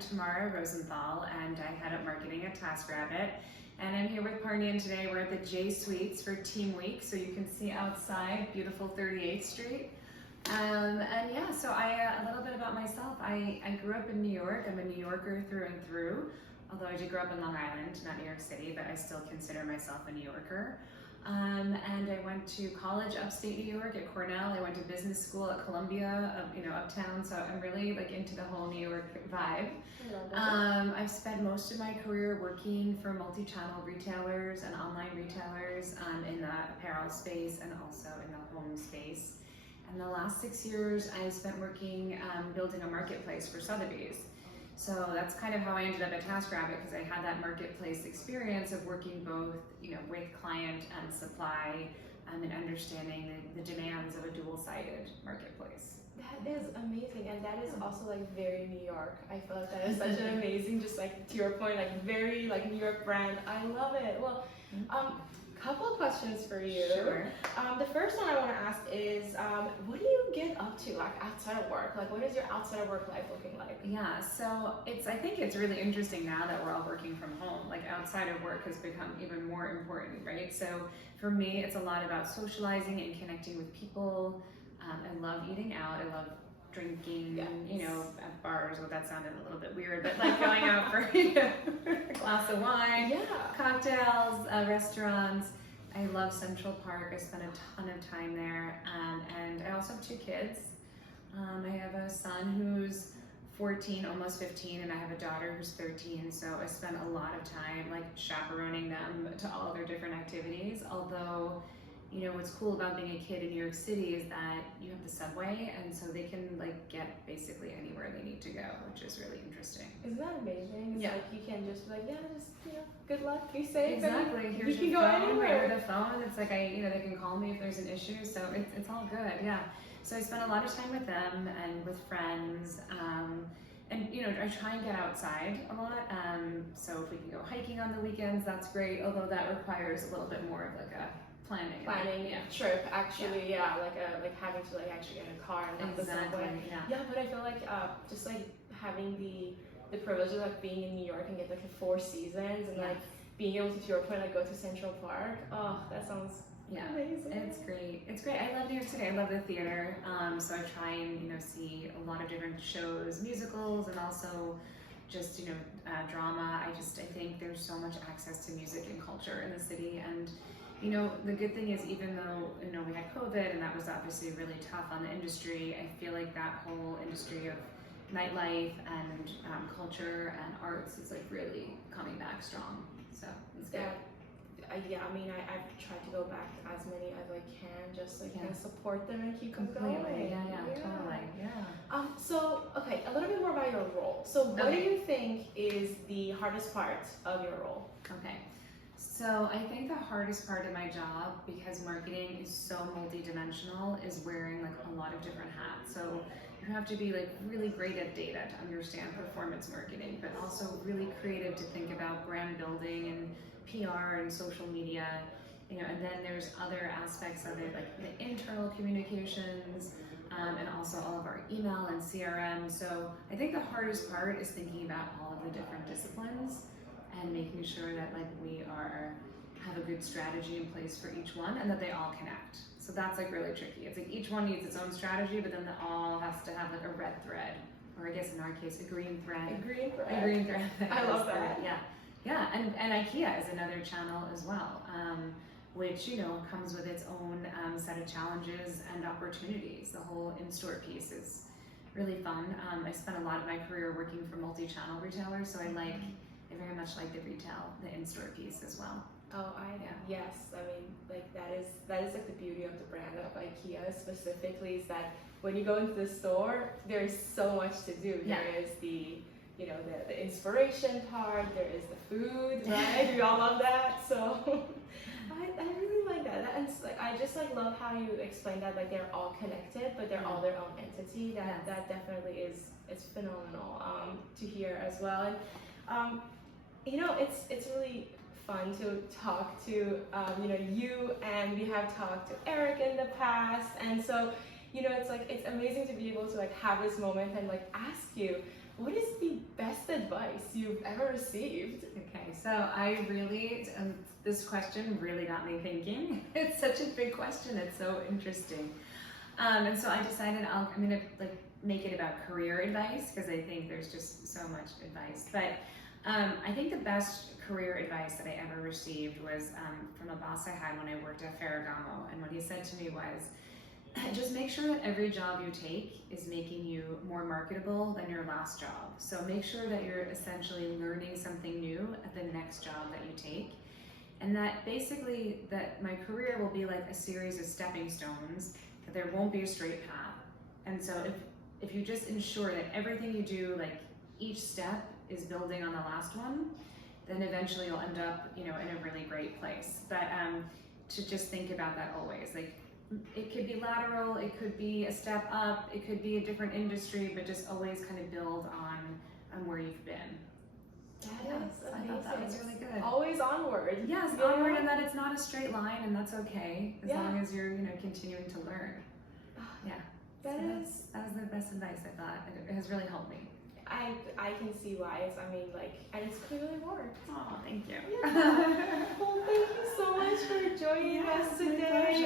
I'm Tamara Rosenthal, and I head up marketing at Taskrabbit. And I'm here with Parnian today. We're at the J Suites for Team Week, so you can see outside beautiful 38th Street. And yeah, so a little bit about myself. I grew up in New York. I'm a New Yorker through and through. Although I did grow up in Long Island, not New York City, but I still consider myself a New Yorker. And I went to college upstate New York at Cornell. I went to business school at Columbia, uptown. So I'm really like into the whole New York vibe. I've spent most of my career working for multi-channel retailers and online retailers in the apparel space and also in the home space. And the last 6 years I spent working building a marketplace for Sotheby's. So that's kind of how I ended up at Taskrabbit, because I had that marketplace experience of working both, with client and supply, and understanding the demands of a dual-sided marketplace. That is amazing, and that is also like very New York. I feel like that is such an amazing, just like to your point, like very like New York brand. I love it. Well, couple of questions for you. Sure. The first one I want to ask is, what do you get up to like outside of work? Like, what is your outside of work life looking like? Yeah, so I think it's really interesting now that we're all working from home. Like outside of work has become even more important, right? So for me, it's a lot about socializing and connecting with people. I love eating out. I love drinking, at bars. Well, that sounded a little bit weird, but like going out for a glass of wine, cocktails, restaurants. I love Central Park. I spent a ton of time there, and I also have 2 kids. I have a son who's 14, almost 15, and I have a daughter who's 13. So I spend a lot of time like chaperoning them to all their different activities. Although, what's cool about being a kid in New York City is that you have the subway, and so they can like get basically anywhere they need to go, which is really interesting. Isn't that amazing? It's yeah. Like you can just be like, good luck, be safe. Exactly. Here's your phone. Right with the phone. It's like they can call me if there's an issue. So it's all good. Yeah. So I spend a lot of time with them and with friends. And I try and get outside a lot. So if we can go hiking on the weekends, that's great. Although that requires a little bit more of like a planning trip, actually. Like having to like actually get in a car and the subway. But I feel like just like having the privilege of like being in New York and get like the 4 seasons and like being able to your point like go to Central Park. Oh, that sounds amazing. It's great. I love New York City. I love the theater. So I try and see a lot of different shows, musicals, and also just drama. I think there's so much access to music and culture in the city. And the good thing is, even though we had COVID and that was obviously really tough on the industry, I feel like that whole industry of nightlife and culture and arts is like really coming back strong. So it's good. I've tried to go back as many as I can, just like support them and keep them going. Totally. So okay, a little bit more about your role. So what do you think is the hardest part of your role? Okay. So I think the hardest part of my job, because marketing is so multi-dimensional, is wearing like a lot of different hats. So you have to be like really great at data to understand performance marketing, but also really creative to think about brand building and PR and social media, and then there's other aspects of it, like the internal communications, and also all of our email and CRM. So I think the hardest part is thinking about all of the different disciplines and making sure that like we have a good strategy in place for each one and that they all connect. So that's like really tricky. It's like each one needs its own strategy, but then it all has to have like a red thread, or I guess in our case, a green thread. A green thread. I love that. Yeah, and IKEA is another channel as well, which comes with its own set of challenges and opportunities. The whole in-store piece is really fun. I spent a lot of my career working for multi-channel retailers, so I very much like the retail, the in-store piece as well. Oh, yes. I mean, like that is like the beauty of the brand of IKEA specifically, is that when you go into the store, there's so much to do. There is the inspiration part, there is the food, right? We all love that. So I really like that. And like I just like love how you explain that like they're all connected, but they're all their own entity. That definitely it's phenomenal to hear as well. And it's really fun to talk to you, and we have talked to Eric in the past, and so it's amazing to be able to like have this moment and like ask you, what is the best advice you've ever received? Okay, so I really, this question really got me thinking. It's such a big question. It's so interesting. And so I decided I'm gonna like make it about career advice because I think there's just so much advice. But I think the best career advice that I ever received was from a boss I had when I worked at Ferragamo. And what he said to me was, just make sure that every job you take is making you more marketable than your last job. So make sure that you're essentially learning something new at the next job that you take. And that basically that my career will be like a series of stepping stones, that there won't be a straight path. And so if you just ensure that everything you do, like each step is building on the last one, then eventually you'll end up, in a really great place. But to just think about that always, like it could be lateral, it could be a step up, it could be a different industry, but just always kind of build on where you've been. I thought that was really good. Always onward. Yes, onward, and that it's not a straight line, and that's okay as long as you're, continuing to learn. Yeah. That was the best advice I thought. It has really helped me. I can see why. And it's clearly worked. Oh, thank you. Yeah. Well, thank you so much for joining us today.